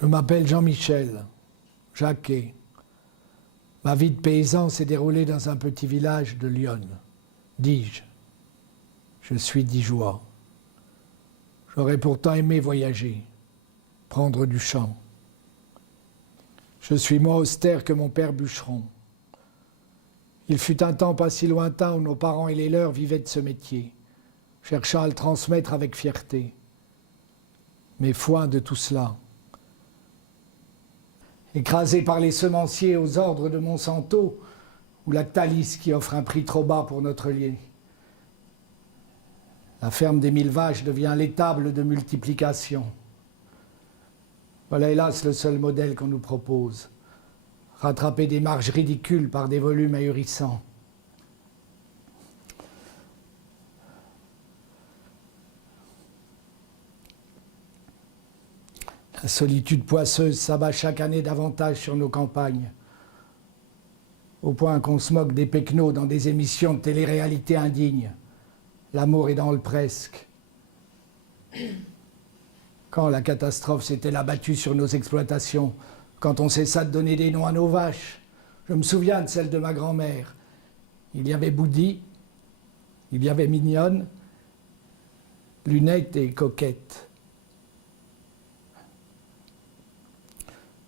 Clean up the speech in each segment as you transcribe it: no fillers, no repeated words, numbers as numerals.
Je m'appelle Jean-Michel, Jacquet. Ma vie de paysan s'est déroulée dans un petit village de Lyon, Diges. Je suis digeois. J'aurais pourtant aimé voyager, prendre du champ. Je suis moins austère que mon père bûcheron. Il fut un temps pas si lointain où nos parents et les leurs vivaient de ce métier, cherchant à le transmettre avec fierté. Mais foin de tout cela. Écrasé par les semenciers aux ordres de Monsanto, ou Lactalis qui offre un prix trop bas pour notre lait. La ferme des 1000 vaches devient l'étable de multiplication. Voilà hélas le seul modèle qu'on nous propose. Rattraper des marges ridicules par des volumes ahurissants. La solitude poisseuse s'abat chaque année davantage sur nos campagnes, au point qu'on se moque des pecnos dans des émissions de télé-réalité indignes. L'amour est dans le presque. Quand la catastrophe s'était abattue sur nos exploitations, quand on cessa de donner des noms à nos vaches, je me souviens de celle de ma grand-mère. Il y avait Boudi, il y avait Mignonne, Lunette et Coquette.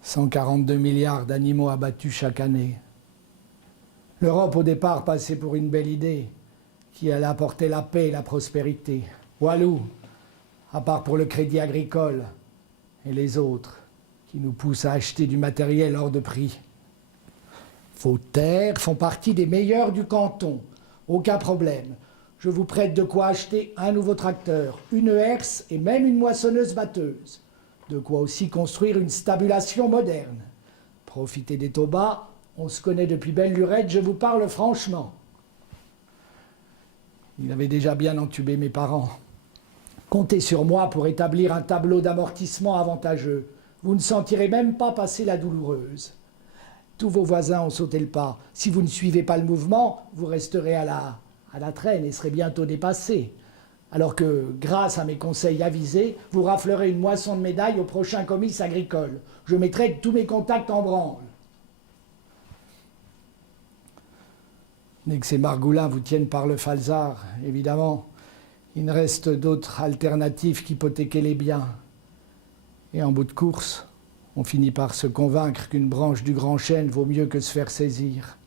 142 milliards d'animaux abattus chaque année. L'Europe, au départ, passait pour une belle idée, qui allait apporter la paix et la prospérité. Walou, à part pour le crédit agricole, et les autres, qui nous poussent à acheter du matériel hors de prix. Vos terres font partie des meilleures du canton. Aucun problème. Je vous prête de quoi acheter un nouveau tracteur, une herse et même une moissonneuse-batteuse. De quoi aussi construire une stabulation moderne. Profitez des taux bas, on se connaît depuis belle lurette, je vous parle franchement. Il avait déjà bien entubé mes parents. Comptez sur moi pour établir un tableau d'amortissement avantageux. Vous ne sentirez même pas passer la douloureuse. Tous vos voisins ont sauté le pas. Si vous ne suivez pas le mouvement, vous resterez à la traîne et serez bientôt dépassé. Alors que, grâce à mes conseils avisés, vous raflerez une moisson de médailles au prochain comice agricole. Je mettrai tous mes contacts en branle. Dès que ces margoulins vous tiennent par le falzar, évidemment, il ne reste d'autre alternative qu'hypothéquer les biens. Et en bout de course, on finit par se convaincre qu'une branche du grand chêne vaut mieux que se faire saisir.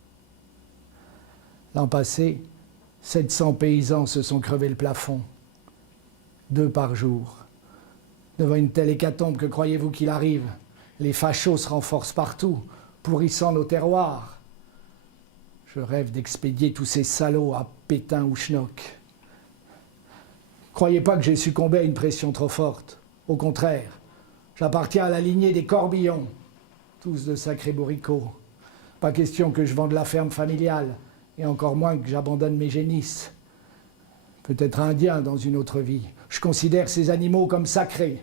L'an passé, 700 paysans se sont crevés le plafond. 2 par jour. Devant une telle hécatombe, que croyez-vous qu'il arrive? Les fachos se renforcent partout, pourrissant nos terroirs. Je rêve d'expédier tous ces salauds à Pétain ou Schnock. Croyez pas que j'ai succombé à une pression trop forte. Au contraire, j'appartiens à la lignée des Corbillons, tous de sacrés bourricots. Pas question que je vende la ferme familiale, et encore moins que j'abandonne mes génisses. Peut-être indien dans une autre vie. Je considère ces animaux comme sacrés.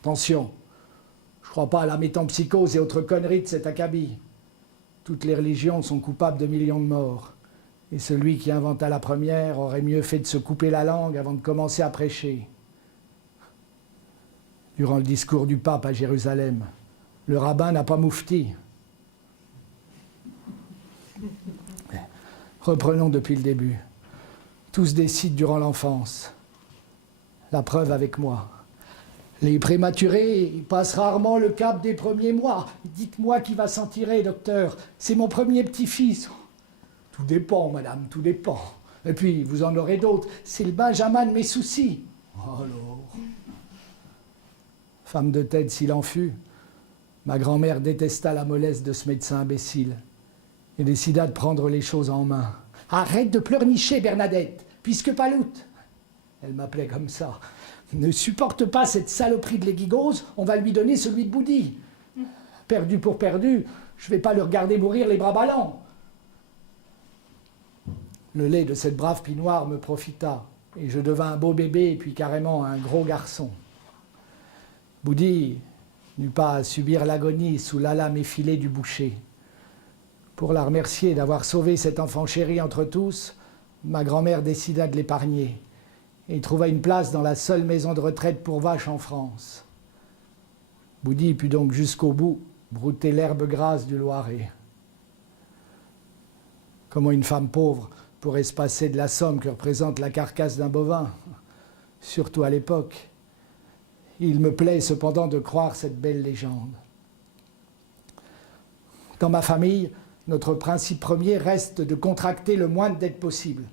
Attention, je crois pas à la métempsychose et autres conneries de cet acabit. Toutes les religions sont coupables de millions de morts. Et celui qui inventa la première aurait mieux fait de se couper la langue avant de commencer à prêcher. Durant le discours du pape à Jérusalem, le rabbin n'a pas moufti. Reprenons depuis le début. Tout se décide durant l'enfance. La preuve avec moi. Les prématurés passent rarement le cap des premiers mois. Dites-moi qui va s'en tirer, docteur. C'est mon premier petit-fils. Tout dépend, madame, tout dépend. Et puis, vous en aurez d'autres. C'est le Benjamin de mes soucis. Alors. Femme de tête s'il en fut, ma grand-mère détesta la mollesse de ce médecin imbécile et décida de prendre les choses en main. Arrête de pleurnicher, Bernadette, puisque paloute. Elle m'appelait comme ça. Ne supporte pas cette saloperie de l'éguigose, on va lui donner celui de Boudi. Perdu pour perdu, je vais pas le regarder mourir les bras ballants. Le lait de cette brave pinoire me profita, et je devins un beau bébé, puis carrément un gros garçon. Boudi n'eut pas à subir l'agonie sous la lame effilée du boucher. Pour la remercier d'avoir sauvé cet enfant chéri entre tous, ma grand-mère décida de l'épargner et trouva une place dans la seule maison de retraite pour vaches en France. Boudy put donc jusqu'au bout brouter l'herbe grasse du Loiret. Comment une femme pauvre pourrait se passer de la somme que représente la carcasse d'un bovin, surtout à l'époque? Il me plaît cependant de croire cette belle légende. Dans ma famille, notre principe premier reste de contracter le moins de dettes possible.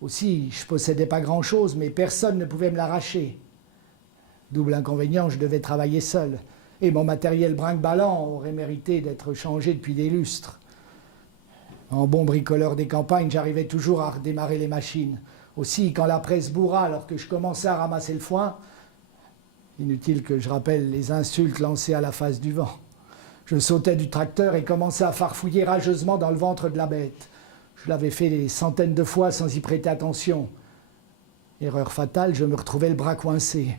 Aussi, je ne possédais pas grand-chose, mais personne ne pouvait me l'arracher. Double inconvénient, je devais travailler seul, et mon matériel brinque-ballant aurait mérité d'être changé depuis des lustres. En bon bricoleur des campagnes, j'arrivais toujours à redémarrer les machines. Aussi, quand la presse bourra, alors que je commençais à ramasser le foin, inutile que je rappelle les insultes lancées à la face du vent. Je sautais du tracteur et commençais à farfouiller rageusement dans le ventre de la bête. Je l'avais fait des centaines de fois sans y prêter attention. Erreur fatale, je me retrouvais le bras coincé.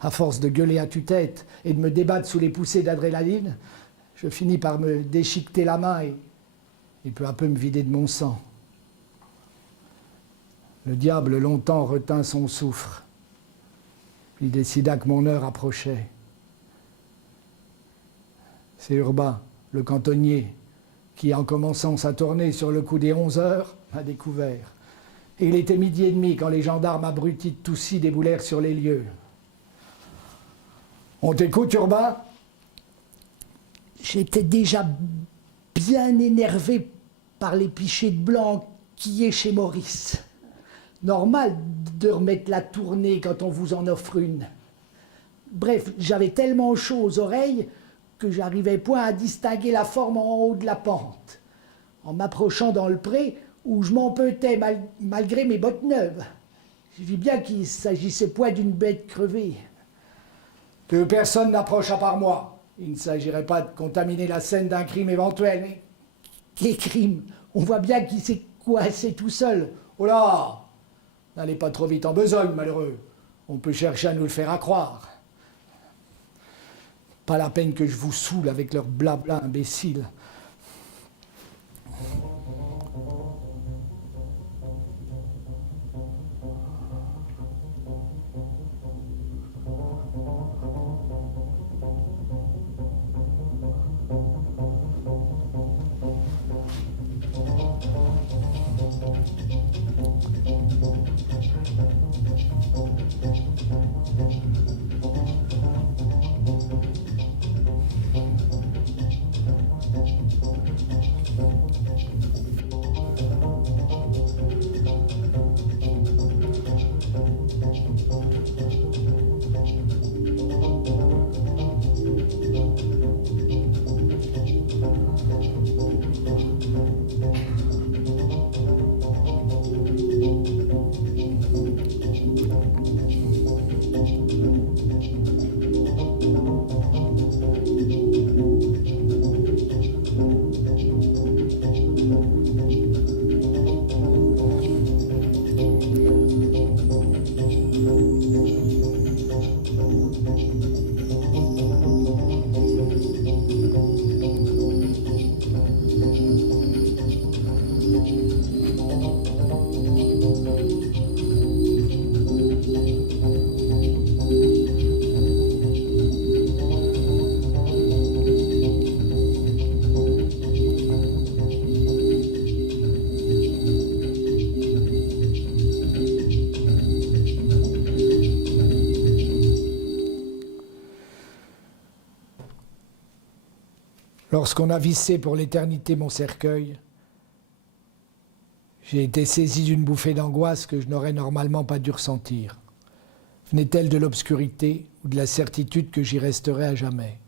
À force de gueuler à tue-tête et de me débattre sous les poussées d'adrénaline, je finis par me déchiqueter la main et peu à peu me vider de mon sang. Le diable longtemps retint son souffle. Il décida que mon heure approchait. C'est Urbain, le cantonnier, qui, en commençant sa tournée sur le coup des 11 heures, m'a découvert. Et il était 12h30 quand les gendarmes abrutis de Toussy déboulèrent sur les lieux. « On t'écoute, Urbain ?» J'étais déjà bien énervé par les pichets de blanc qui est chez Maurice. Normal de remettre la tournée quand on vous en offre une. Bref, j'avais tellement chaud aux oreilles que j'arrivais point à distinguer la forme en haut de la pente. En m'approchant dans le pré, où je m'empeutais malgré mes bottes neuves, je vis bien qu'il s'agissait point d'une bête crevée. Que personne n'approche à part moi. Il ne s'agirait pas de contaminer la scène d'un crime éventuel, mais... Les crimes, on voit bien qu'il s'est coincé tout seul. Oh là! N'allez pas trop vite en besogne, malheureux. On peut chercher à nous le faire à croire. Pas la peine que je vous saoule avec leur blabla imbécile. Lorsqu'on a vissé pour l'éternité mon cercueil, j'ai été saisi d'une bouffée d'angoisse que je n'aurais normalement pas dû ressentir. Venait-elle de l'obscurité ou de la certitude que j'y resterais à jamais?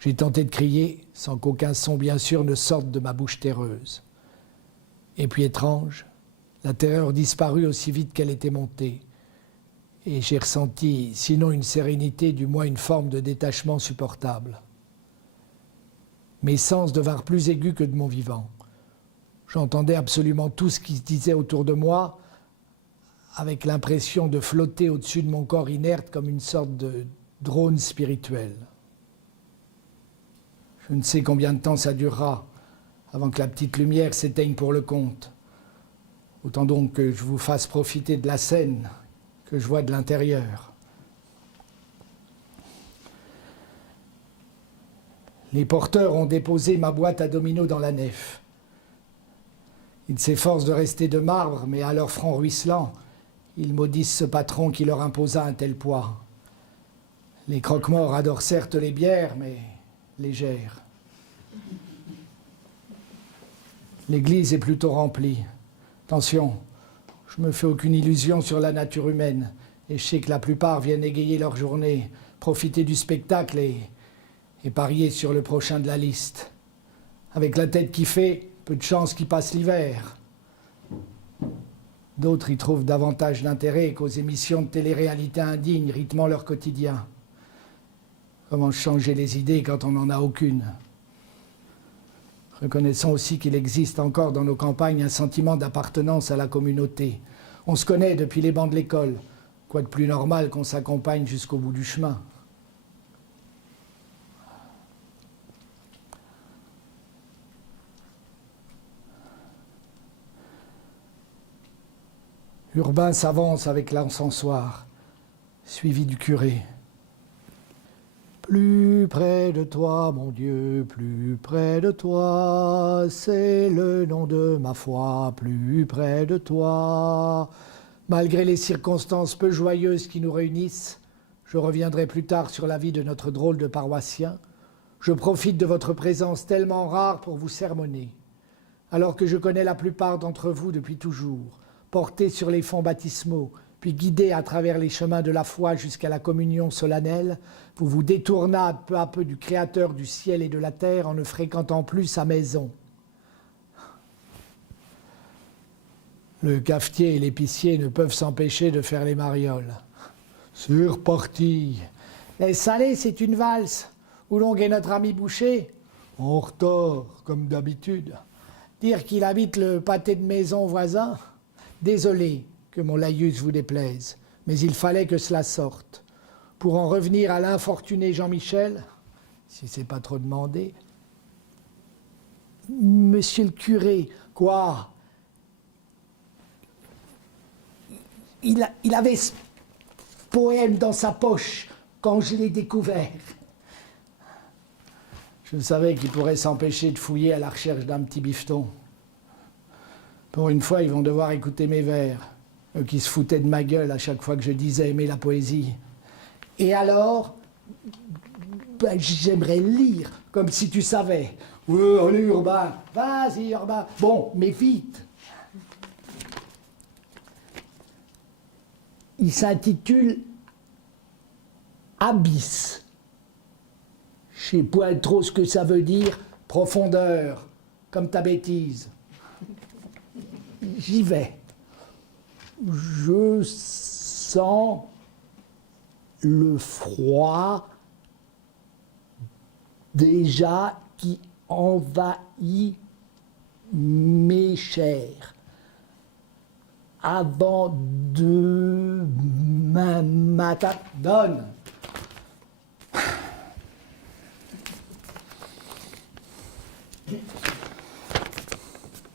J'ai tenté de crier, sans qu'aucun son bien sûr ne sorte de ma bouche terreuse. Et puis étrange, la terreur disparut aussi vite qu'elle était montée, et j'ai ressenti, sinon une sérénité, du moins une forme de détachement supportable. Mes sens devinrent plus aigus que de mon vivant. J'entendais absolument tout ce qui se disait autour de moi, avec l'impression de flotter au-dessus de mon corps inerte comme une sorte de drone spirituel. Je ne sais combien de temps ça durera avant que la petite lumière s'éteigne pour le compte. Autant donc que je vous fasse profiter de la scène que je vois de l'intérieur. Les porteurs ont déposé ma boîte à dominos dans la nef. Ils s'efforcent de rester de marbre, mais à leur front ruisselant, ils maudissent ce patron qui leur imposa un tel poids. Les croque-morts adorent certes les bières, mais légères. L'église est plutôt remplie. Attention, je me fais aucune illusion sur la nature humaine, et je sais que la plupart viennent égayer leur journée, profiter du spectacle et parier sur le prochain de la liste. Avec la tête qui fait, peu de chance qu'ils passent l'hiver. D'autres y trouvent davantage d'intérêt qu'aux émissions de télé-réalité indignes rythmant leur quotidien. Comment changer les idées quand on n'en a aucune? Reconnaissons aussi qu'il existe encore dans nos campagnes un sentiment d'appartenance à la communauté. On se connaît depuis les bancs de l'école. Quoi de plus normal qu'on s'accompagne jusqu'au bout du chemin? Urbain s'avance avec l'encensoir, suivi du curé. Plus près de toi, mon Dieu, plus près de toi, c'est le nom de ma foi, plus près de toi. Malgré les circonstances peu joyeuses qui nous réunissent, je reviendrai plus tard sur la vie de notre drôle de paroissien. Je profite de votre présence tellement rare pour vous sermonner. Alors que je connais la plupart d'entre vous depuis toujours, portés sur les fonds baptismaux, puis guidés à travers les chemins de la foi jusqu'à la communion solennelle, vous vous détournâtes peu à peu du Créateur du ciel et de la terre en ne fréquentant plus sa maison. Le cafetier et l'épicier ne peuvent s'empêcher de faire les marioles. C'est reparti. Les salés, c'est une valse. Où l'on est notre ami Boucher? En retard, comme d'habitude. Dire qu'il habite le pâté de maison voisin? Désolé que mon laïus vous déplaise, mais il fallait que cela sorte. Pour en revenir à l'infortuné Jean-Michel, si c'est pas trop demandé. Monsieur le curé, quoi? Il avait ce poème dans sa poche quand je l'ai découvert. Je savais qu'il pourrait s'empêcher de fouiller à la recherche d'un petit bifton. Pour une fois, ils vont devoir écouter mes vers, eux qui se foutaient de ma gueule à chaque fois que je disais aimer la poésie. Et alors, ben, j'aimerais lire, comme si tu savais. Ouais, allez Urbain, vas-y Urbain. Bon, mais vite. Il s'intitule Abysse. Je sais pas trop ce que ça veut dire, profondeur, comme ta bêtise. J'y vais. Je sens le froid déjà qui envahit mes chairs. Avant demain matin, donne.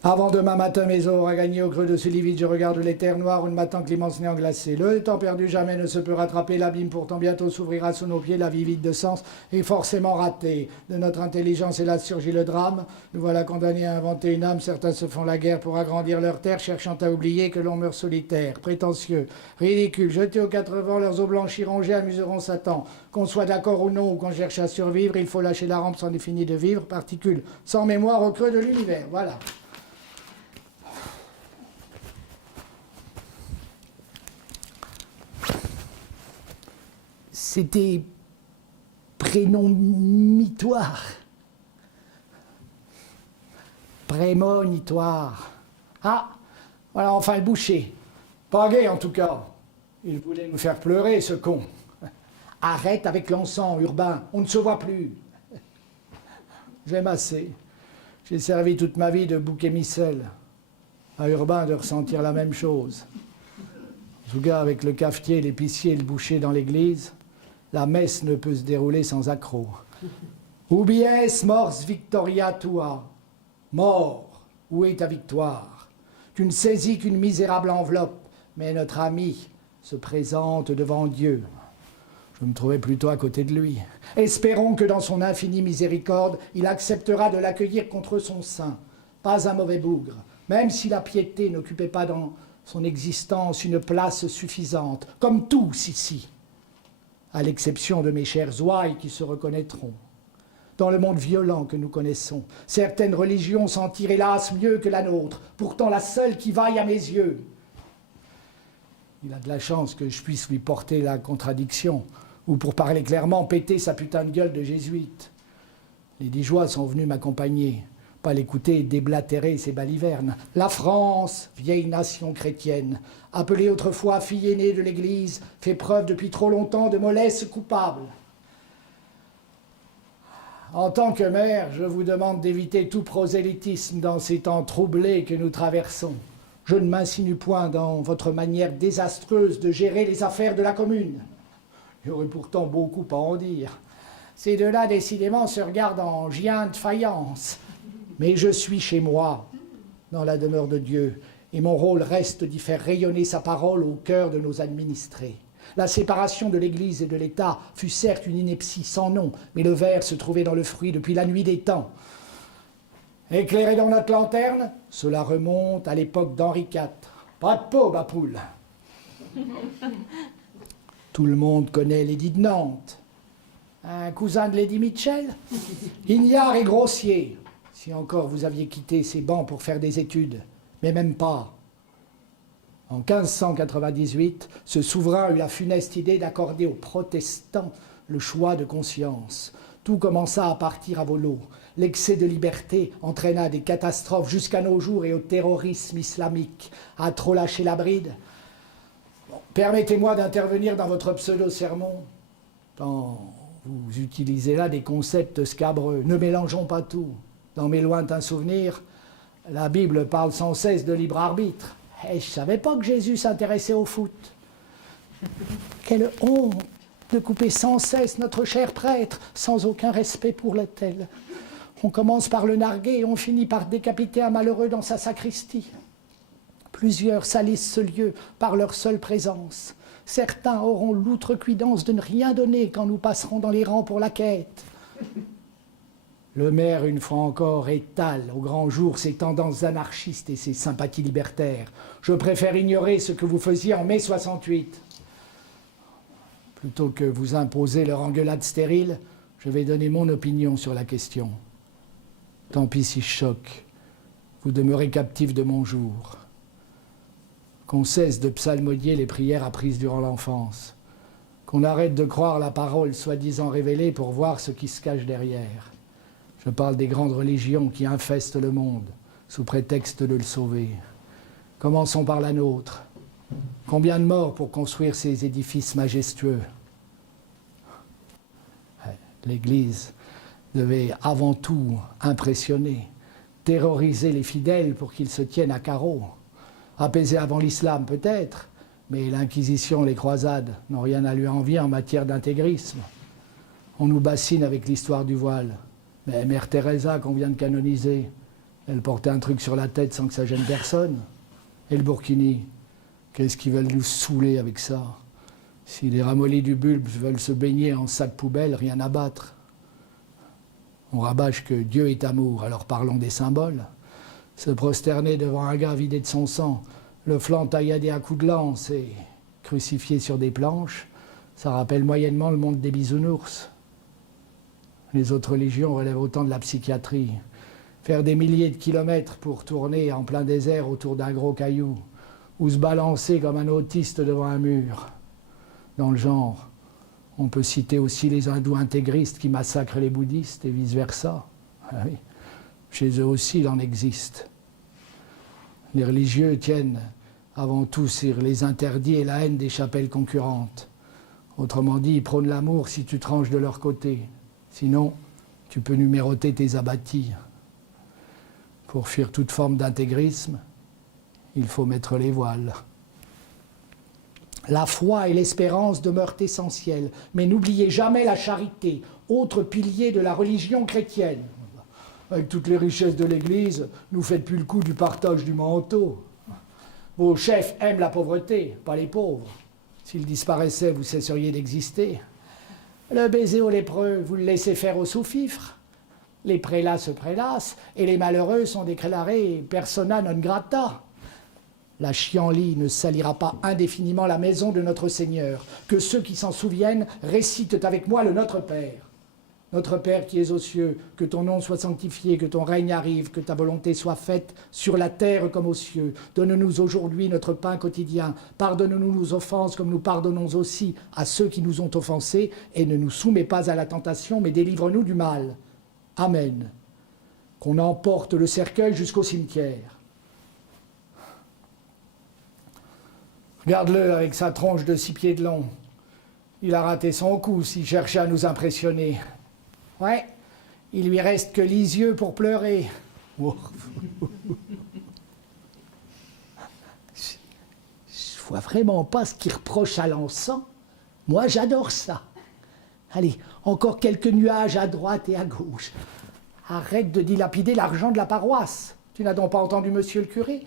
Avant demain matin, mes os aura gagné au creux de ce lit vide, je regarde les terres noires où ne m'attend que l'immense néant glacé. Le temps perdu jamais ne se peut rattraper, l'abîme pourtant bientôt s'ouvrira sous nos pieds, la vie vide de sens est forcément ratée. De notre intelligence, hélas, surgit le drame. Nous voilà condamnés à inventer une âme, certains se font la guerre pour agrandir leur terre, cherchant à oublier que l'on meurt solitaire. Prétentieux, ridicule, jetés aux quatre vents, leurs os blanchis rongés amuseront Satan. Qu'on soit d'accord ou non, ou qu'on cherche à survivre, il faut lâcher la rampe sans définir de vivre, particules sans mémoire au creux de l'univers. Voilà. C'était prémonitoire. Prémonitoire. Ah, voilà enfin le boucher. Pas gai en tout cas. Il voulait nous faire pleurer, ce con. Arrête avec l'encens, Urbain, on ne se voit plus. J'aime assez. J'ai servi toute ma vie de bouc émissel. À Urbain de ressentir la même chose. En tout cas, avec le cafetier, l'épicier et le boucher dans l'église, la messe ne peut se dérouler sans accroc. Ubies mors victoria tua. Mort, où est ta victoire? Tu ne saisis qu'une misérable enveloppe, mais notre ami se présente devant Dieu. Je me trouvais plutôt à côté de lui. Espérons que dans son infinie miséricorde, il acceptera de l'accueillir contre son sein. Pas un mauvais bougre, même si la piété n'occupait pas dans son existence une place suffisante, comme tous ici, à l'exception de mes chers ouailles qui se reconnaîtront. Dans le monde violent que nous connaissons, certaines religions s'en tirent hélas mieux que la nôtre, pourtant la seule qui vaille à mes yeux. Il a de la chance que je puisse lui porter la contradiction, ou pour parler clairement, péter sa putain de gueule de jésuite. Les Dijois sont venus m'accompagner, pas l'écouter déblatérer ses balivernes. La France, vieille nation chrétienne, appelée autrefois fille aînée de l'Église, fait preuve depuis trop longtemps de mollesse coupable. En tant que maire, je vous demande d'éviter tout prosélytisme dans ces temps troublés que nous traversons. Je ne m'insinue point dans votre manière désastreuse de gérer les affaires de la commune. Il y aurait pourtant beaucoup à en dire. Ces deux-là, décidément, se regardent en giants de faïence. Mais je suis chez moi, dans la demeure de Dieu, et mon rôle reste d'y faire rayonner sa parole au cœur de nos administrés. La séparation de l'Église et de l'État fut certes une ineptie sans nom, mais le ver se trouvait dans le fruit depuis la nuit des temps. Éclairé dans notre lanterne, cela remonte à l'époque d'Henri IV. Pas de peau, ma poule. Tout le monde connaît l'édit de Nantes. Un cousin de Lady Mitchell, ignare et grossier. Si encore vous aviez quitté ces bancs pour faire des études, mais même pas. En 1598, ce souverain eut la funeste idée d'accorder aux protestants le choix de conscience. Tout commença à partir à volo. L'excès de liberté entraîna des catastrophes jusqu'à nos jours et au terrorisme islamique. À trop lâcher la bride. Bon, permettez-moi d'intervenir dans votre pseudo-sermon. Tant vous utilisez là des concepts scabreux. Ne mélangeons pas tout. Dans mes lointains souvenirs, la Bible parle sans cesse de libre arbitre. Et je ne savais pas que Jésus s'intéressait au foot. Quelle honte de couper sans cesse notre cher prêtre, sans aucun respect pour l'autel. On commence par le narguer et on finit par décapiter un malheureux dans sa sacristie. Plusieurs salissent ce lieu par leur seule présence. Certains auront l'outrecuidance de ne rien donner quand nous passerons dans les rangs pour la quête. Le maire, une fois encore, étale au grand jour ses tendances anarchistes et ses sympathies libertaires. Je préfère ignorer ce que vous faisiez en mai 68. Plutôt que vous imposer leur engueulade stérile, je vais donner mon opinion sur la question. Tant pis si je choque. Vous demeurez captif de mon jour. Qu'on cesse de psalmodier les prières apprises durant l'enfance. Qu'on arrête de croire la parole soi-disant révélée pour voir ce qui se cache derrière. Je parle des grandes religions qui infestent le monde, sous prétexte de le sauver. Commençons par la nôtre. Combien de morts pour construire ces édifices majestueux? L'Église devait avant tout impressionner, terroriser les fidèles pour qu'ils se tiennent à carreau. Apaiser avant l'islam peut-être, mais l'Inquisition, les croisades n'ont rien à lui envier en matière d'intégrisme. On nous bassine avec l'histoire du voile. Mais Mère Teresa, qu'on vient de canoniser, elle portait un truc sur la tête sans que ça gêne personne. Et le Burkini, qu'est-ce qu'ils veulent nous saouler avec ça? Si les ramollis du bulbe veulent se baigner en sac poubelle, rien à battre. On rabâche que Dieu est amour, alors parlons des symboles. Se prosterner devant un gars vidé de son sang, le flanc tailladé à coups de lance et crucifié sur des planches, ça rappelle moyennement le monde des bisounours. Les autres religions relèvent autant de la psychiatrie. Faire des milliers de kilomètres pour tourner en plein désert autour d'un gros caillou, ou se balancer comme un autiste devant un mur. Dans le genre, on peut citer aussi les hindous intégristes qui massacrent les bouddhistes et vice-versa. Ah oui. Chez eux aussi, il en existe. Les religieux tiennent avant tout sur les interdits et la haine des chapelles concurrentes. Autrement dit, ils prônent l'amour si tu tranches de leur côté. Sinon, tu peux numéroter tes abattis. Pour fuir toute forme d'intégrisme, il faut mettre les voiles. La foi et l'espérance demeurent essentielles, mais n'oubliez jamais la charité, autre pilier de la religion chrétienne. Avec toutes les richesses de l'Église, nous faites plus le coup du partage du manteau. Vos chefs aiment la pauvreté, pas les pauvres. S'ils disparaissaient, vous cesseriez d'exister. Le baiser aux lépreux, vous le laissez faire aux sous-fifres. Les prélats se prélassent, et les malheureux sont déclarés persona non grata. La chienlit ne salira pas indéfiniment la maison de notre Seigneur. Que ceux qui s'en souviennent récitent avec moi le Notre Père. Notre Père qui es aux cieux, que ton nom soit sanctifié, que ton règne arrive, que ta volonté soit faite sur la terre comme aux cieux. Donne-nous aujourd'hui notre pain quotidien. Pardonne-nous nos offenses comme nous pardonnons aussi à ceux qui nous ont offensés. Et ne nous soumets pas à la tentation, mais délivre-nous du mal. Amen. Qu'on emporte le cercueil jusqu'au cimetière. Regarde-le avec sa tronche de 6 pieds de long. Il a raté son coup s'il cherchait à nous impressionner. Ouais, il lui reste que Lisieux pour pleurer. Oh. Je vois vraiment pas ce qu'il reproche à l'encens. Moi, j'adore ça. Allez, encore quelques nuages à droite et à gauche. Arrête de dilapider l'argent de la paroisse. Tu n'as donc pas entendu monsieur le curé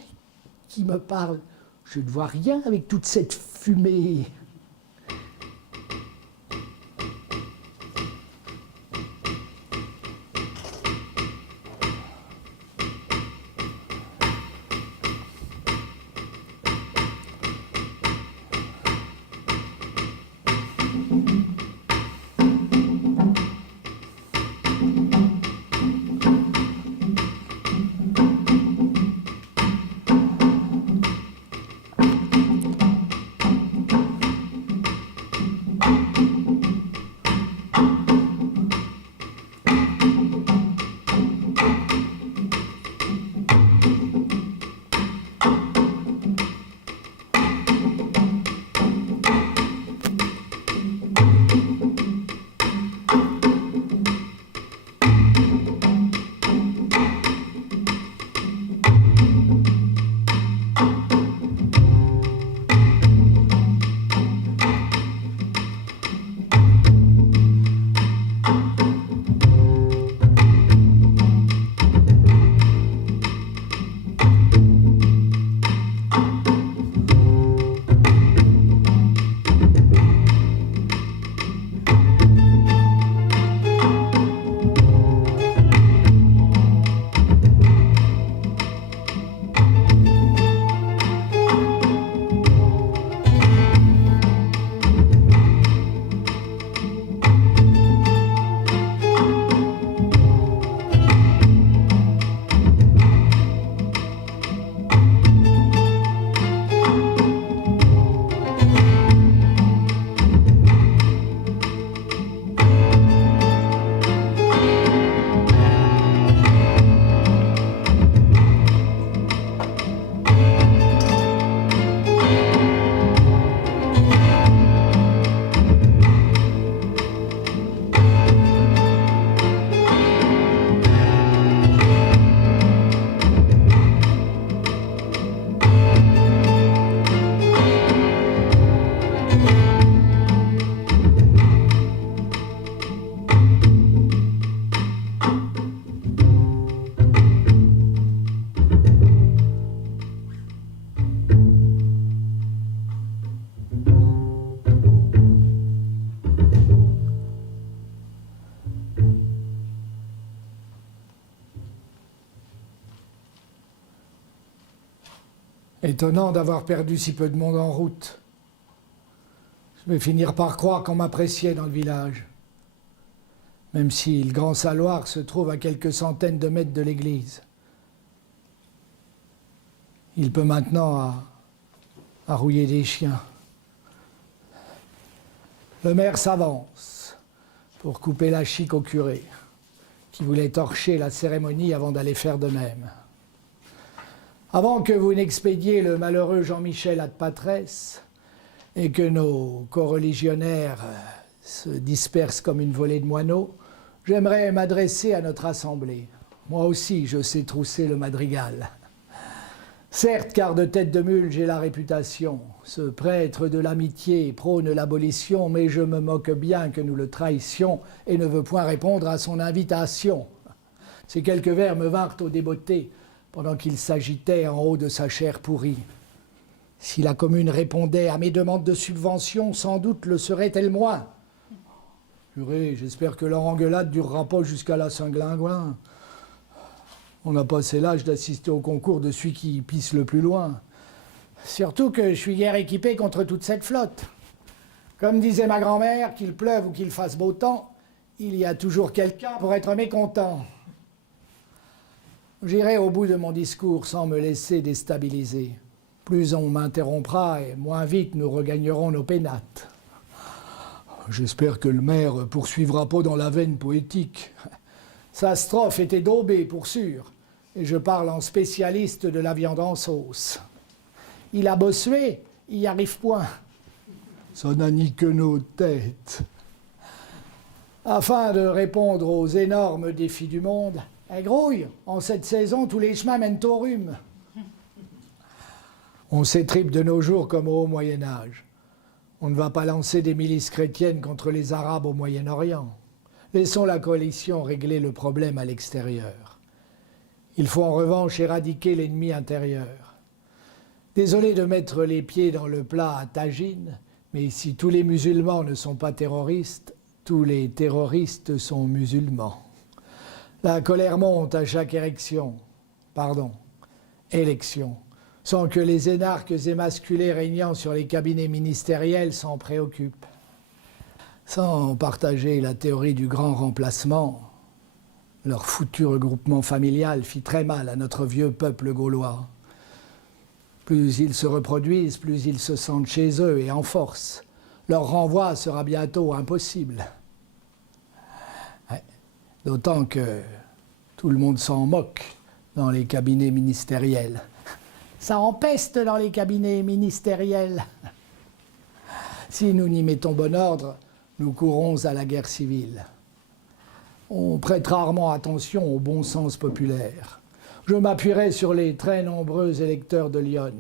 qui me parle? Je ne vois rien avec toute cette fumée. Étonnant d'avoir perdu si peu de monde en route. Je vais finir par croire qu'on m'appréciait dans le village. Même si le Grand Saloir se trouve à quelques centaines de mètres de l'église. Il peut maintenant rouiller des chiens. Le maire s'avance pour couper la chique au curé, qui voulait torcher la cérémonie avant d'aller faire de même. Avant que vous n'expédiez le malheureux Jean-Michel ad Patresse et que nos coreligionnaires se dispersent comme une volée de moineaux, j'aimerais m'adresser à notre assemblée. Moi aussi, je sais trousser le madrigal. Certes, car de tête de mule, j'ai la réputation. Ce prêtre de l'amitié prône l'abolition, mais je me moque bien que nous le trahissions et ne veux point répondre à son invitation. Ces quelques vers me vinrent au débeauté, pendant qu'il s'agitait en haut de sa chair pourrie. Si la commune répondait à mes demandes de subvention, sans doute le serait-elle moins. Purée, j'espère que leur engueulade durera pas jusqu'à la Saint-Glinguin. On a passé l'âge d'assister au concours de celui qui pisse le plus loin. Surtout que je suis guère équipé contre toute cette flotte. Comme disait ma grand-mère, qu'il pleuve ou qu'il fasse beau temps, il y a toujours quelqu'un pour être mécontent. J'irai au bout de mon discours sans me laisser déstabiliser. Plus on m'interrompra et moins vite nous regagnerons nos pénates. J'espère que le maire poursuivra pas dans la veine poétique. Sa strophe était daubée, pour sûr, et je parle en spécialiste de la viande en sauce. Il a bossué, il n'y arrive point. Ça n'a ni que nos têtes. Afin de répondre aux énormes défis du monde, grouille, en cette saison, tous les chemins mènent au rhume. On s'étripe de nos jours comme au Moyen-Âge. On ne va pas lancer des milices chrétiennes contre les Arabes au Moyen-Orient. Laissons la coalition régler le problème à l'extérieur. Il faut en revanche éradiquer l'ennemi intérieur. Désolé de mettre les pieds dans le plat à tagine, mais si tous les musulmans ne sont pas terroristes, tous les terroristes sont musulmans. La colère monte à chaque élection, sans que les énarques émasculés régnant sur les cabinets ministériels s'en préoccupent. Sans partager la théorie du grand remplacement, leur foutu regroupement familial fit très mal à notre vieux peuple gaulois. Plus ils se reproduisent, plus ils se sentent chez eux et en force. Leur renvoi sera bientôt impossible. D'autant que tout le monde s'en moque dans les cabinets ministériels. Ça empeste dans les cabinets ministériels. Si nous n'y mettons bon ordre, nous courons à la guerre civile. On prête rarement attention au bon sens populaire. Je m'appuierai sur les très nombreux électeurs de Lyon.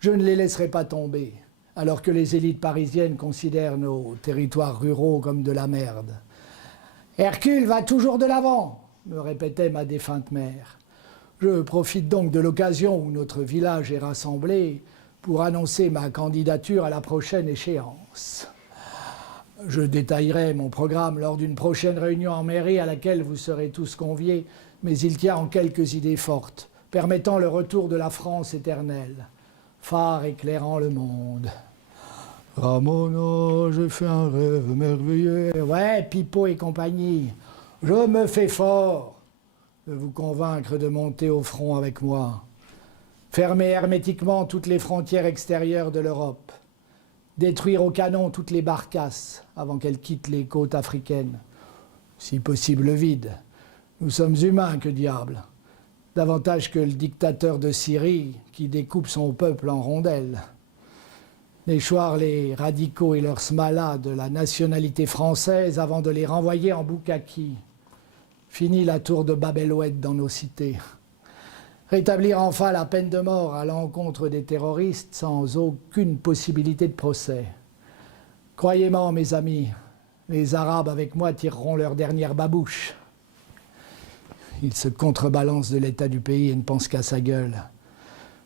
Je ne les laisserai pas tomber, alors que les élites parisiennes considèrent nos territoires ruraux comme de la merde. Hercule va toujours de l'avant, me répétait ma défunte mère. Je profite donc de l'occasion où notre village est rassemblé pour annoncer ma candidature à la prochaine échéance. Je détaillerai mon programme lors d'une prochaine réunion en mairie à laquelle vous serez tous conviés, mais il tient en quelques idées fortes, permettant le retour de la France éternelle, phare éclairant le monde. Ramona, j'ai fait un rêve merveilleux. Ouais, Pipeau et compagnie, je me fais fort de vous convaincre de monter au front avec moi. Fermer hermétiquement toutes les frontières extérieures de l'Europe. Détruire au canon toutes les barcasses avant qu'elles quittent les côtes africaines. Si possible vide. Nous sommes humains, que diable. Davantage que le dictateur de Syrie qui découpe son peuple en rondelles. Déchoir les radicaux et leurs smalas de la nationalité française avant de les renvoyer en Boukaki. Fini la tour de Babel-Oued dans nos cités. Rétablir enfin la peine de mort à l'encontre des terroristes sans aucune possibilité de procès. Croyez-moi, mes amis, les Arabes avec moi tireront leur dernière babouche. Il se contrebalance de l'état du pays et ne pense qu'à sa gueule.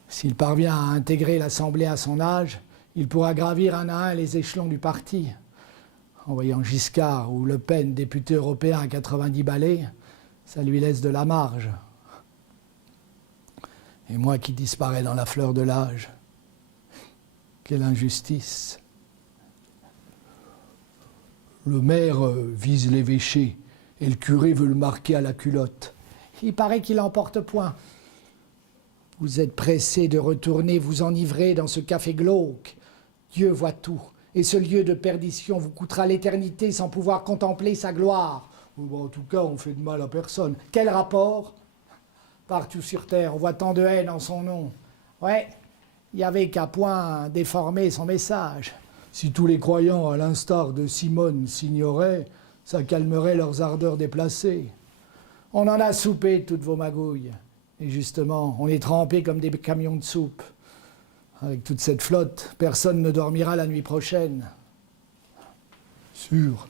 S'il parvient à intégrer l'Assemblée à son âge, il pourra gravir un à un les échelons du parti. En voyant Giscard ou Le Pen, député européen à 90 balais, ça lui laisse de la marge. Et moi qui disparais dans la fleur de l'âge. Quelle injustice. Le maire vise l'évêché et le curé veut le marquer à la culotte. Il paraît qu'il en porte point. Vous êtes pressé de retourner vous enivrer dans ce café glauque. Dieu voit tout. Et ce lieu de perdition vous coûtera l'éternité sans pouvoir contempler sa gloire. Bon, en tout cas, on fait de mal à personne. Quel rapport ? Partout sur terre, on voit tant de haine en son nom. Ouais, il n'y avait qu'à point déformer son message. Si tous les croyants, à l'instar de Simone, s'ignoraient, ça calmerait leurs ardeurs déplacées. On en a soupé de toutes vos magouilles. Et justement, on est trempés comme des camions de soupe. Avec toute cette flotte, personne ne dormira la nuit prochaine. Sûr,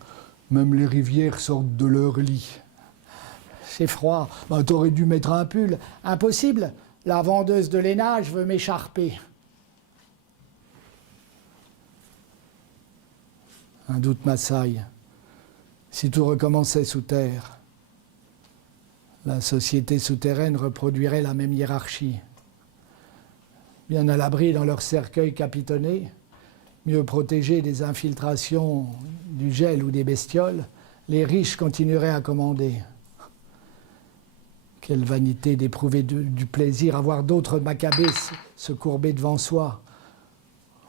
même les rivières sortent de leur lit. C'est froid. Ben, t'aurais dû mettre un pull. Impossible. La vendeuse de lainage veut m'écharper. Un doute m'assaille. Si tout recommençait sous terre, la société souterraine reproduirait la même hiérarchie. Bien à l'abri dans leur cercueil capitonné, mieux protégés des infiltrations du gel ou des bestioles, les riches continueraient à commander. Quelle vanité d'éprouver du plaisir à voir d'autres Maccabées se courber devant soi,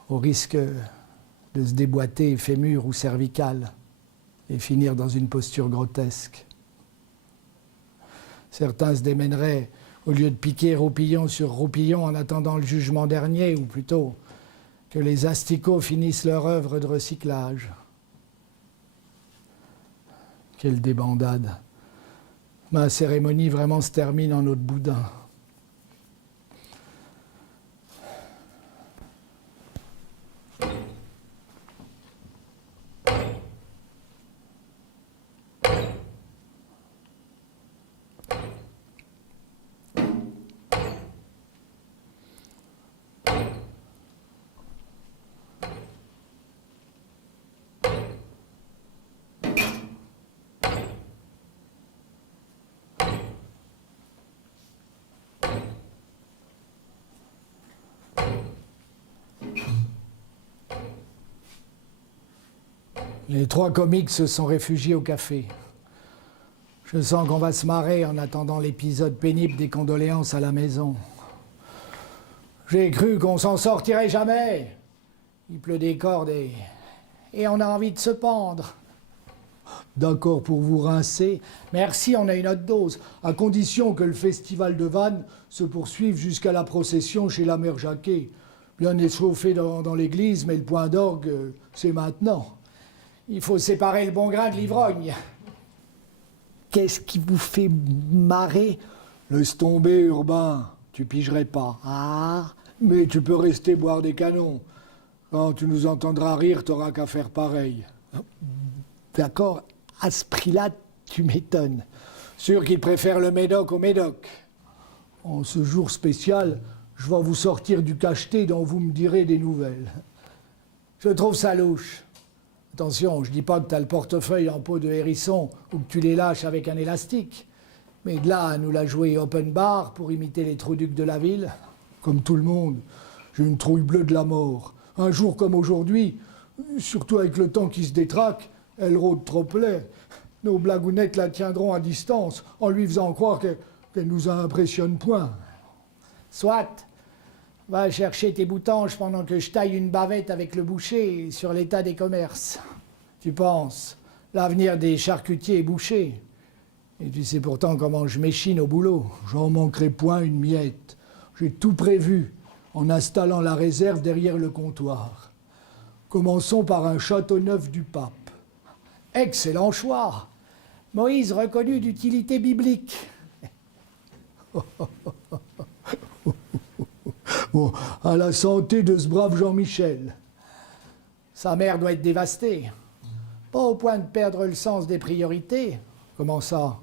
au risque de se déboîter fémur ou cervical et finir dans une posture grotesque. Certains se démèneraient au lieu de piquer roupillon sur roupillon en attendant le jugement dernier, ou plutôt que les asticots finissent leur œuvre de recyclage. Quelle débandade! Ma cérémonie vraiment se termine en eau de boudin. Les trois comiques se sont réfugiés au café. Je sens qu'on va se marrer en attendant l'épisode pénible des condoléances à la maison. J'ai cru qu'on s'en sortirait jamais. Il pleut des cordes et on a envie de se pendre. D'accord pour vous rincer. Merci, on a une autre dose. À condition que le festival de Vannes se poursuive jusqu'à la procession chez la mère Jacquet. Bien échauffé dans l'église, mais le point d'orgue, c'est maintenant. Il faut séparer le bon grain de l'ivrogne. Qu'est-ce qui vous fait marrer? Laisse tomber, Urbain, tu pigerais pas. Ah, mais tu peux rester boire des canons. Quand tu nous entendras rire, t'auras qu'à faire pareil. D'accord, à ce prix-là, tu m'étonnes. Sûr qu'il préfère le médoc au médoc. En ce jour spécial, je vais vous sortir du cacheté dont vous me direz des nouvelles. Je trouve ça louche. Attention, je dis pas que t'as le portefeuille en peau de hérisson ou que tu les lâches avec un élastique. Mais de là à nous la jouer open bar pour imiter les trouducs de la ville, comme tout le monde, j'ai une trouille bleue de la mort. Un jour comme aujourd'hui, surtout avec le temps qui se détraque, elle rôde trop plein. Nos blagounettes la tiendront à distance en lui faisant croire qu'elle nous impressionne point. Soit, va chercher tes boutanges pendant que je taille une bavette avec le boucher sur l'état des commerces. Tu penses, l'avenir des charcutiers est bouché. Et tu sais pourtant comment je m'échine au boulot. J'en manquerai point une miette. J'ai tout prévu en installant la réserve derrière le comptoir. Commençons par un château neuf du pape. Excellent choix. Moïse reconnu d'utilité biblique. Bon, à la santé de ce brave Jean-Michel. Sa mère doit être dévastée. Pas au point de perdre le sens des priorités. Comment ça?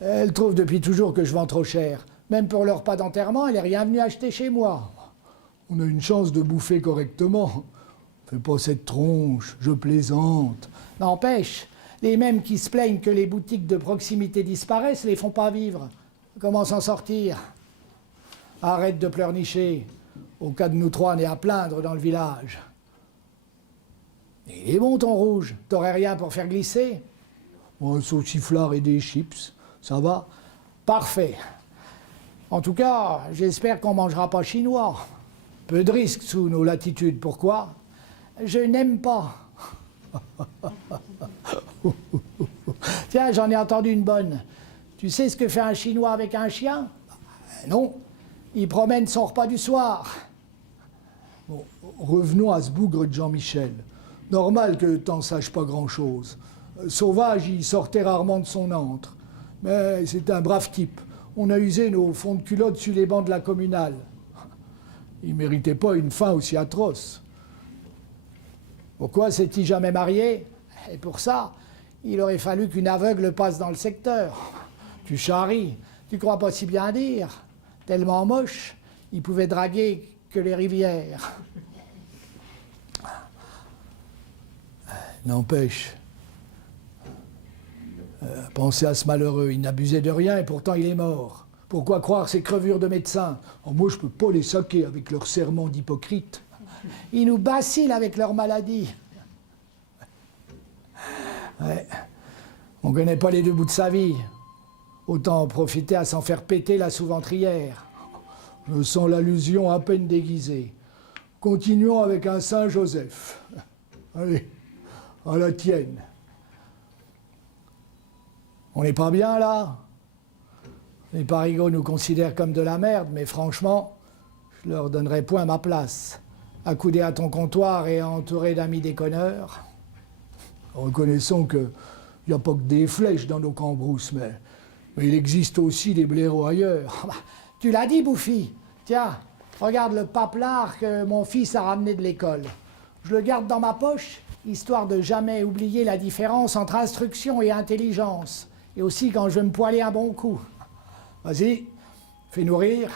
Elle trouve depuis toujours que je vends trop cher. Même pour le repas d'enterrement, elle n'est rien venue acheter chez moi. On a une chance de bouffer correctement. Fais pas cette tronche, je plaisante. N'empêche, les mêmes qui se plaignent que les boutiques de proximité disparaissent les font pas vivre. Comment s'en sortir? Arrête de pleurnicher. Au cas de nous trois, on est à plaindre dans le village. Il est bon ton rouge. T'aurais rien pour faire glisser? Un sauciflard et des chips, ça va? Parfait. En tout cas, j'espère qu'on mangera pas chinois. Peu de risques sous nos latitudes. Pourquoi? Je n'aime pas. Tiens, j'en ai entendu une bonne. Tu sais ce que fait un Chinois avec un chien? Non. Il promène son repas du soir. Bon, revenons à ce bougre de Jean-Michel. Normal que t'en saches pas grand-chose. Sauvage, il sortait rarement de son antre. Mais c'est un brave type. On a usé nos fonds de culotte sur les bancs de la communale. Il méritait pas une fin aussi atroce. Pourquoi s'est-il jamais marié? Et pour ça, il aurait fallu qu'une aveugle passe dans le secteur. Tu charries, tu crois pas si bien dire. Tellement moche, il pouvait draguer que les rivières. N'empêche, Pensez à ce malheureux, il n'abusait de rien et pourtant il est mort. Pourquoi croire ces crevures de médecins? Oh, moi je peux pas les saquer avec leurs serments d'hypocrite. Ils nous bacillent avec leur maladie. Ouais. On ne connaît pas les deux bouts de sa vie. Autant en profiter à s'en faire péter la sous-ventrière. Je sens l'allusion à peine déguisée. Continuons avec un Saint Joseph. Allez, à la tienne. On n'est pas bien là? Les parigots nous considèrent comme de la merde, mais franchement, je leur donnerai point ma place. Accoudé à ton comptoir et entouré d'amis déconneurs. Reconnaissons qu'il n'y a pas que des flèches dans nos cambrousses, mais il existe aussi des blaireaux ailleurs. Tu l'as dit, Bouffi. Tiens, regarde le paplard que mon fils a ramené de l'école. Je le garde dans ma poche, histoire de jamais oublier la différence entre instruction et intelligence. Et aussi quand je veux me poiler un bon coup. Vas-y, fais-nous rire.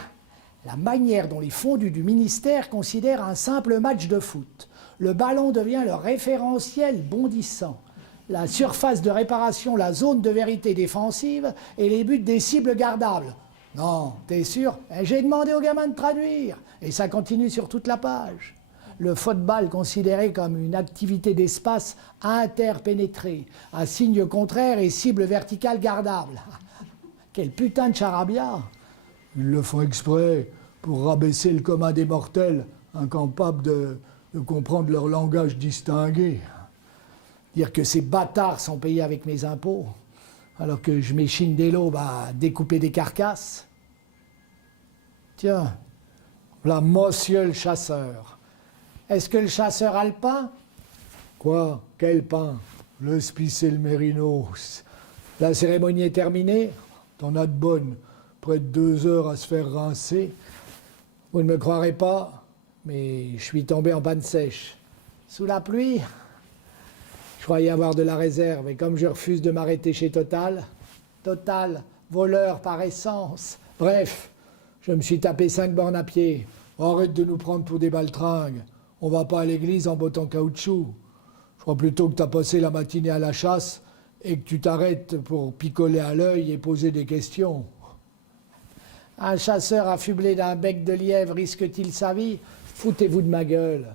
La manière dont les fondus du ministère considèrent un simple match de foot. Le ballon devient leur référentiel bondissant. La surface de réparation, la zone de vérité défensive et les buts des cibles gardables. Non, t'es sûr? J'ai demandé aux gamins de traduire. Et ça continue sur toute la page. Le football considéré comme une activité d'espace interpénétrée, à signe contraire et cible verticale gardable. Quel putain de charabia! Ils le font exprès pour rabaisser le commun des mortels, incapables de comprendre leur langage distingué. Dire que ces bâtards sont payés avec mes impôts, alors que je m'échine dès l'aube à découper des carcasses. Tiens, voilà monsieur le chasseur. Est-ce que le chasseur a le pain? Quoi? Quel pain? Le spice et le mérinos. La cérémonie est terminée? T'en as de bonnes. Près de 2 heures à se faire rincer. Vous ne me croirez pas, mais je suis tombé en panne sèche. Sous la pluie? Je croyais avoir de la réserve, et comme je refuse de m'arrêter chez Total, voleur par essence. Bref, je me suis tapé 5 bornes à pied. Arrête de nous prendre pour des baltringues. On va pas à l'église en bottes en caoutchouc. Je crois plutôt que t'as passé la matinée à la chasse et que tu t'arrêtes pour picoler à l'œil et poser des questions. Un chasseur affublé d'un bec de lièvre risque-t-il sa vie? Foutez-vous de ma gueule.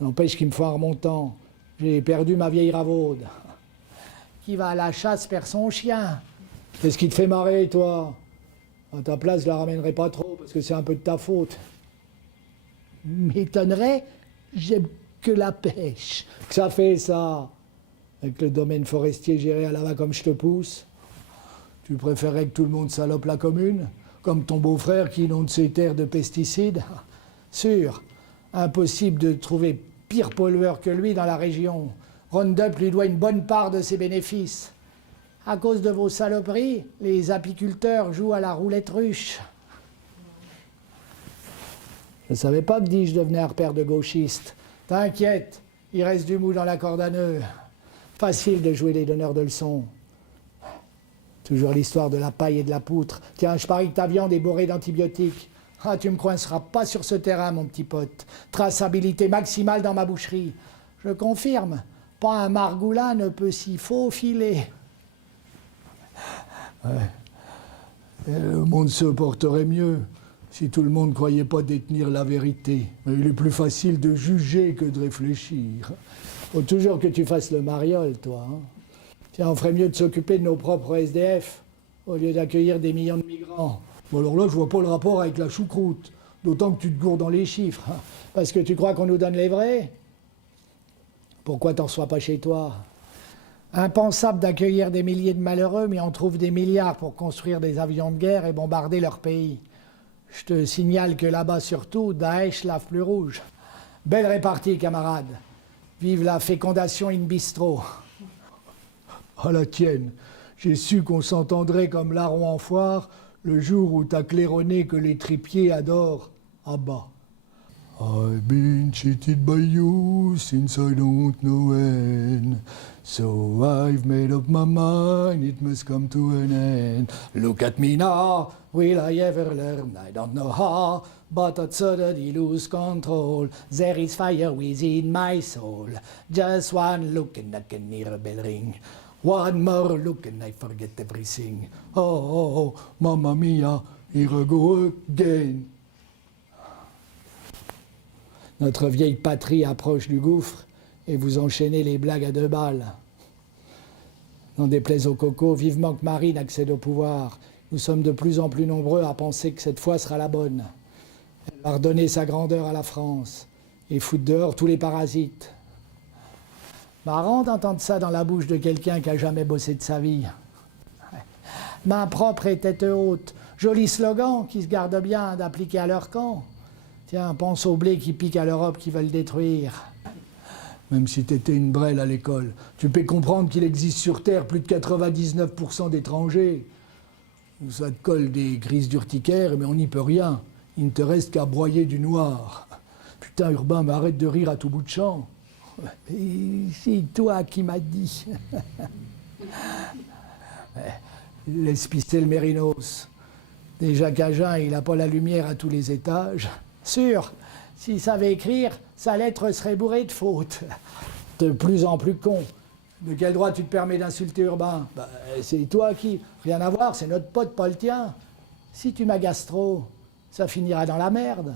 N'empêche qu'il me faut un remontant. J'ai perdu ma vieille ravaude. Qui va à la chasse perd son chien. Qu'est-ce qui te fait marrer, toi? À ta place, je la ramènerai pas trop, parce que c'est un peu de ta faute. M'étonnerait, j'aime que la pêche. Que ça fait, ça? Avec le domaine forestier géré à la main comme je te pousse? Tu préférerais que tout le monde salope la commune? Comme ton beau-frère qui inonde ses terres de pesticides? Sûr, impossible de trouver pire pollueur que lui dans la région. Roundup lui doit une bonne part de ses bénéfices. À cause de vos saloperies, les apiculteurs jouent à la roulette russe. Je ne savais pas que dis-je devenais un repère de gauchistes. T'inquiète, il reste du mou dans la corde à nœuds. Facile de jouer les donneurs de leçons. Toujours l'histoire de la paille et de la poutre. Tiens, je parie que ta viande est bourrée d'antibiotiques. Ah, tu me coinceras pas sur ce terrain, mon petit pote. Traçabilité maximale dans ma boucherie. Je confirme, pas un margoulin ne peut s'y faufiler. Ouais. Le monde se porterait mieux si tout le monde ne croyait pas détenir la vérité. Mais il est plus facile de juger que de réfléchir. Faut toujours que tu fasses le mariole, toi. Hein. Tiens, on ferait mieux de s'occuper de nos propres SDF, au lieu d'accueillir des millions de migrants. Bon, alors là, je vois pas le rapport avec la choucroute. D'autant que tu te gourdes dans les chiffres. Hein. Parce que tu crois qu'on nous donne les vrais? Pourquoi t'en reçois pas chez toi? Impensable d'accueillir des milliers de malheureux, mais on trouve des milliards pour construire des avions de guerre et bombarder leur pays. Je te signale que là-bas, surtout, Daesh lave plus rouge. Belle répartie, camarade. Vive la fécondation in bistro. À la tienne. J'ai su qu'on s'entendrait comme larron en foire le jour où t'as claironné que les tripiers adorent à bas. I've been cheated by you since I don't know when. So I've made up my mind, it must come to an end. Look at me now, will I ever learn? I don't know how, but I'd suddenly lose control. There is fire within my soul. Just one look and I can hear a bell ring. One more look and I forget everything. Oh, oh, oh, mamma mia, here I go again. Notre vieille patrie approche du gouffre et vous enchaînez les blagues à 2 balles. N'en déplaise au coco, vivement que Marine accède au pouvoir. Nous sommes de plus en plus nombreux à penser que cette fois sera la bonne. Elle va redonner sa grandeur à la France et foutre dehors tous les parasites. Marrant d'entendre ça dans la bouche de quelqu'un qui a jamais bossé de sa vie. Main propre et tête haute. Joli slogan qui se garde bien d'appliquer à leur camp. Tiens, pense aux blés qui piquent à l'Europe qui veulent détruire. Même si t'étais une brêle à l'école, tu peux comprendre qu'il existe sur Terre plus de 99% d'étrangers. Ça te colle des crises d'urticaire, mais on n'y peut rien. Il ne te reste qu'à broyer du noir. Putain, Urbain, mais arrête de rire à tout bout de champ. C'est toi qui m'as dit. Laisse pisser le mérinos. Déjà qu'Agen, il n'a pas la lumière à tous les étages. Sûr, s'il savait écrire, sa lettre serait bourrée de fautes. De plus en plus con. De quel droit tu te permets d'insulter Urbain? C'est toi qui... Rien à voir, c'est notre pote, pas le tien. Si tu m'agaces trop, ça finira dans la merde.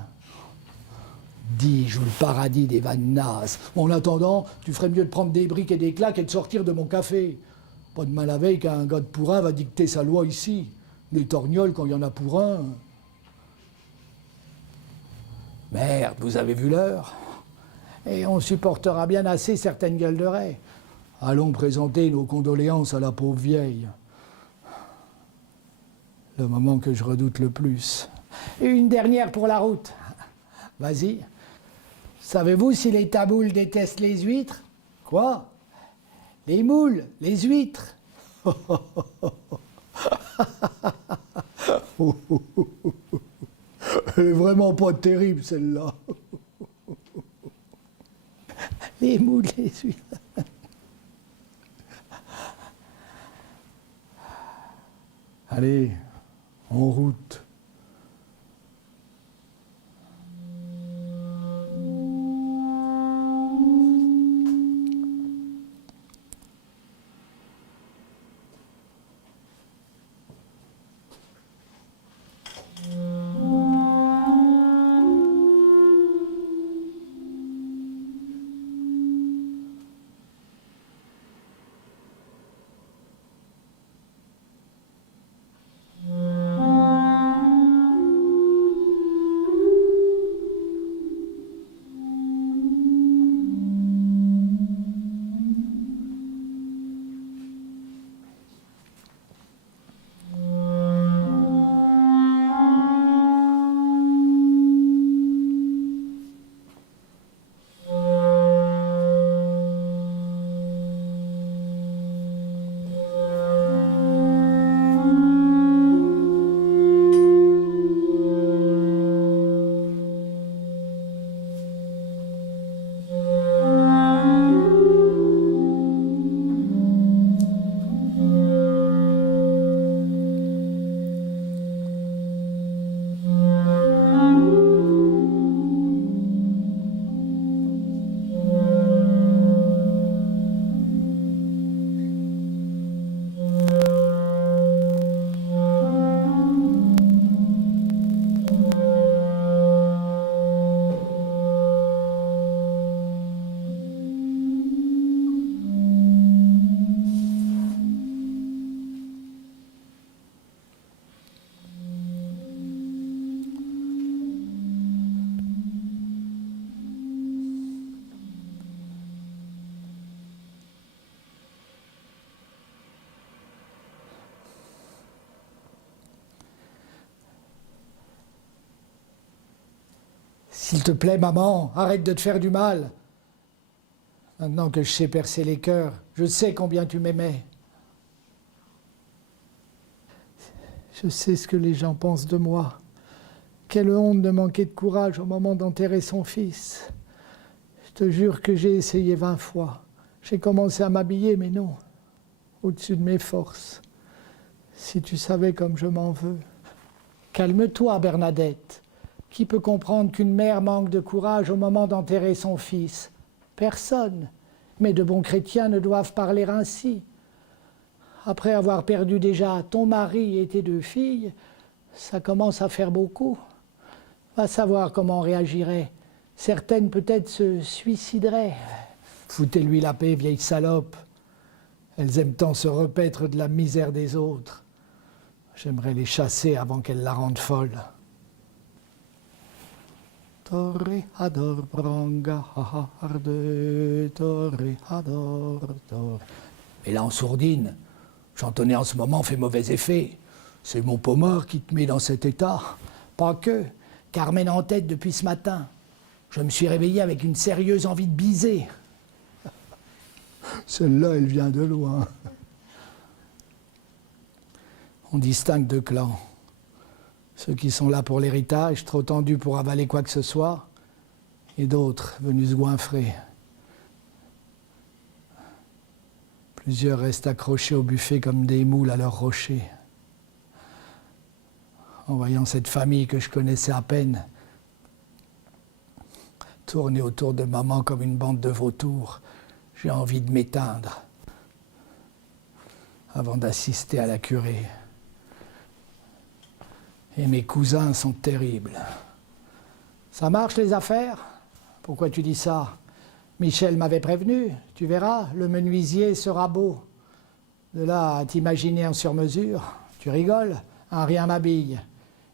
Dis, joue le paradis des vannes nazes. En attendant, tu ferais mieux de prendre des briques et des claques et de sortir de mon café. Pas de mal la veille qu'un gars de Pourrin va dicter sa loi ici. Des torgnoles quand il y en a pour un. Merde, vous avez vu l'heure? Et on supportera bien assez certaines gueules de raie. Allons présenter nos condoléances à la pauvre vieille. Le moment que je redoute le plus. Une dernière pour la route. Vas-y. Savez-vous si les taboules détestent les huîtres? Quoi? Les moules, les huîtres. Elle est vraiment pas terrible, celle-là. Les moules, les huîtres. Allez, en route. S'il te plaît, maman, arrête de te faire du mal. Maintenant que je sais percer les cœurs, je sais combien tu m'aimais. Je sais ce que les gens pensent de moi. Quelle honte de manquer de courage au moment d'enterrer son fils. Je te jure que j'ai essayé 20 fois. J'ai commencé à m'habiller, mais non, au-dessus de mes forces. Si tu savais comme je m'en veux. Calme-toi, Bernadette. Qui peut comprendre qu'une mère manque de courage au moment d'enterrer son fils? Personne. Mais de bons chrétiens ne doivent parler ainsi. Après avoir perdu déjà ton mari et tes 2 filles, ça commence à faire beaucoup. Va savoir comment on réagirait. Certaines peut-être se suicideraient. Foutez-lui la paix, vieille salope. Elles aiment tant se repaître de la misère des autres. J'aimerais les chasser avant qu'elles la rendent folle. Toreador branga harde, toreador, tore. Mais là en sourdine, chantonner en ce moment fait mauvais effet. C'est mon pommard qui te met dans cet état. Pas que. Carmen en tête depuis ce matin. Je me suis réveillé avec une sérieuse envie de biser. Celle-là, elle vient de loin. On distingue 2 clans. Ceux qui sont là pour l'héritage, trop tendus pour avaler quoi que ce soit, et d'autres venus se goinfrer. Plusieurs restent accrochés au buffet comme des moules à leur rocher. En voyant cette famille que je connaissais à peine tourner autour de maman comme une bande de vautours, j'ai envie de m'éteindre avant d'assister à la curée. Et mes cousins sont terribles. Ça marche les affaires? Pourquoi tu dis ça? Michel m'avait prévenu, tu verras, le menuisier sera beau. De là à t'imaginer en sur-mesure, tu rigoles, un rien m'habille.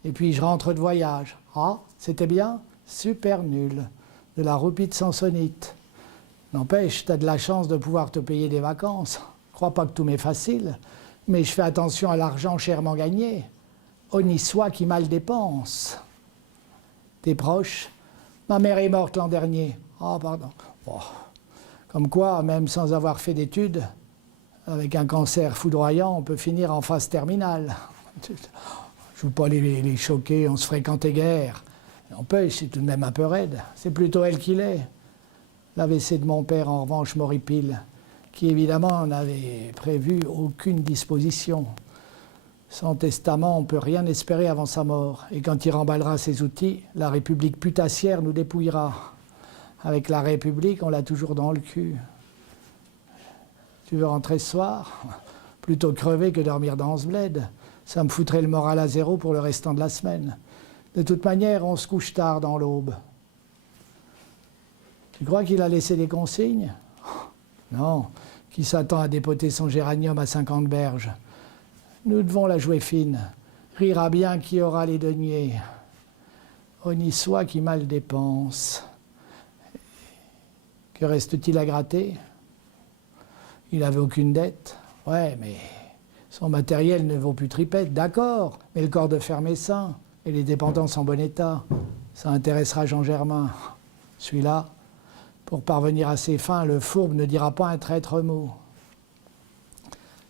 Et puis je rentre de voyage. Ah, c'était bien? Super nul. De la roupie de Sansonite. N'empêche, t'as de la chance de pouvoir te payer des vacances. Crois pas que tout m'est facile, mais je fais attention à l'argent chèrement gagné. Honni soit qui mal dépense. Tes proches? Ma mère est morte l'an dernier. Ah, pardon. Oh. Comme quoi, même sans avoir fait d'études, avec un cancer foudroyant, on peut finir en phase terminale. Je veux pas les choquer, on se fréquentait guère. N'empêche, c'est tout de même un peu raide. C'est plutôt elle qui l'est. L'AVC de mon père, en revanche, m'horripile, qui évidemment n'avait prévu aucune disposition. Sans testament, on ne peut rien espérer avant sa mort. Et quand il remballera ses outils, la République putassière nous dépouillera. Avec la République, on l'a toujours dans le cul. Tu veux rentrer ce soir? Plutôt crever que dormir dans ce bled. Ça me foutrait le moral à zéro pour le restant de la semaine. De toute manière, on se couche tard dans l'aube. Tu crois qu'il a laissé des consignes? Non, qui s'attend à dépoter son géranium à 50 berges. Nous devons la jouer fine. Rira bien qui aura les deniers. Honni soit qui mal dépense. Que reste-t-il à gratter? Il n'avait aucune dette. Ouais, mais son matériel ne vaut plus tripette, d'accord. Mais le corps de ferme est sain, et les dépendances en bon état. Ça intéressera Jean Germain. Celui-là, pour parvenir à ses fins, le fourbe ne dira pas un traître mot.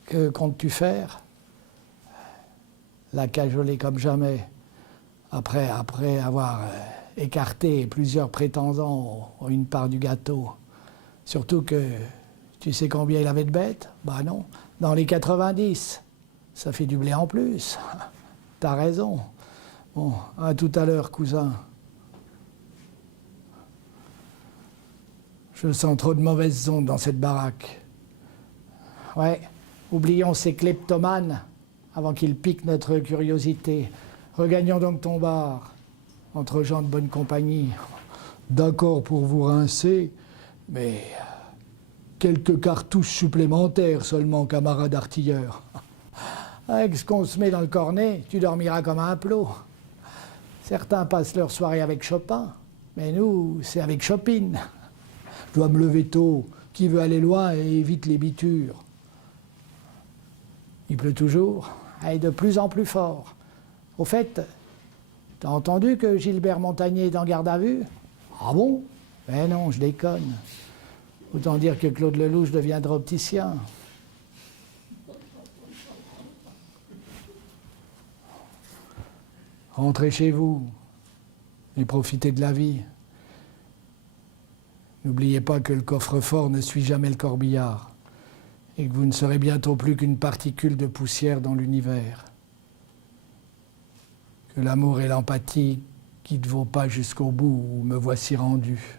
Que comptes-tu faire? La cajoler comme jamais, après avoir écarté plusieurs prétendants à une part du gâteau. Surtout que, tu sais combien il avait de bêtes? Bah non, dans les 90, ça fait du blé en plus. T'as raison. Bon, à tout à l'heure, cousin. Je sens trop de mauvaises ondes dans cette baraque. Ouais, oublions ces kleptomanes avant qu'ils piquent notre curiosité. Regagnons donc ton bar, entre gens de bonne compagnie. D'accord pour vous rincer, mais quelques cartouches supplémentaires seulement, camarade artilleur. Avec ce qu'on se met dans le cornet, tu dormiras comme un plot. Certains passent leur soirée avec Chopin, mais nous, c'est avec Chopin. Je dois me lever tôt. Qui veut aller loin et évite les bitures. Il pleut toujours, et de plus en plus fort. Au fait, t'as entendu que Gilbert Montagnier est en garde à vue? Ah bon? Ben non, je déconne. Autant dire que Claude Lelouch deviendra opticien. Rentrez chez vous et profitez de la vie. N'oubliez pas que le coffre-fort ne suit jamais le corbillard et que vous ne serez bientôt plus qu'une particule de poussière dans l'univers. Que l'amour et l'empathie quittent vos pas jusqu'au bout où me voici rendu.